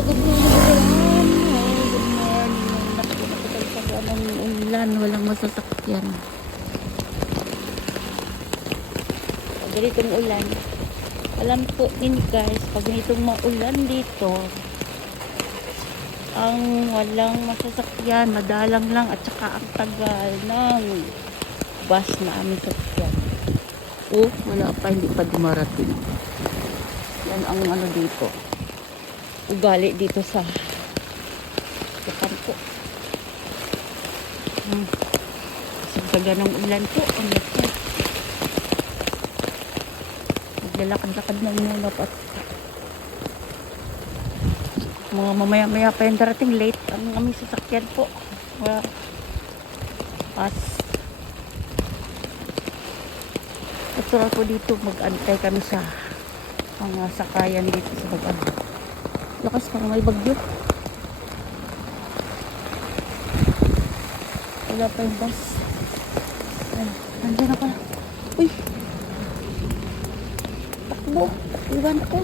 good morning everyone. Good morning. Nakapagpagawa ng ulan, walang masasakyan. Pag ganitong ulan, alam po din guys, pag ganitong maulan dito, ang walang masasakyan, madalang lang at saka ang tagal ng bus na aming sakyan. Oh, wala pa, hindi pa dumarating. Yan ang ano dito. Ugali dito sa kampo. Saga ng ulan po. Ang laki. Naglalakad-lakad na muna pa. Mga mamaya-maya pa yung darating. Late ang aming sasakyan po. Pas. Natural po dito. Mag-antay kami sa mga sakayan dito sa bagan. Lakas parang may bagyo. Wala pa yung bus. Ay, nandiyan na pala. Uy! Takbo! Iwan ko.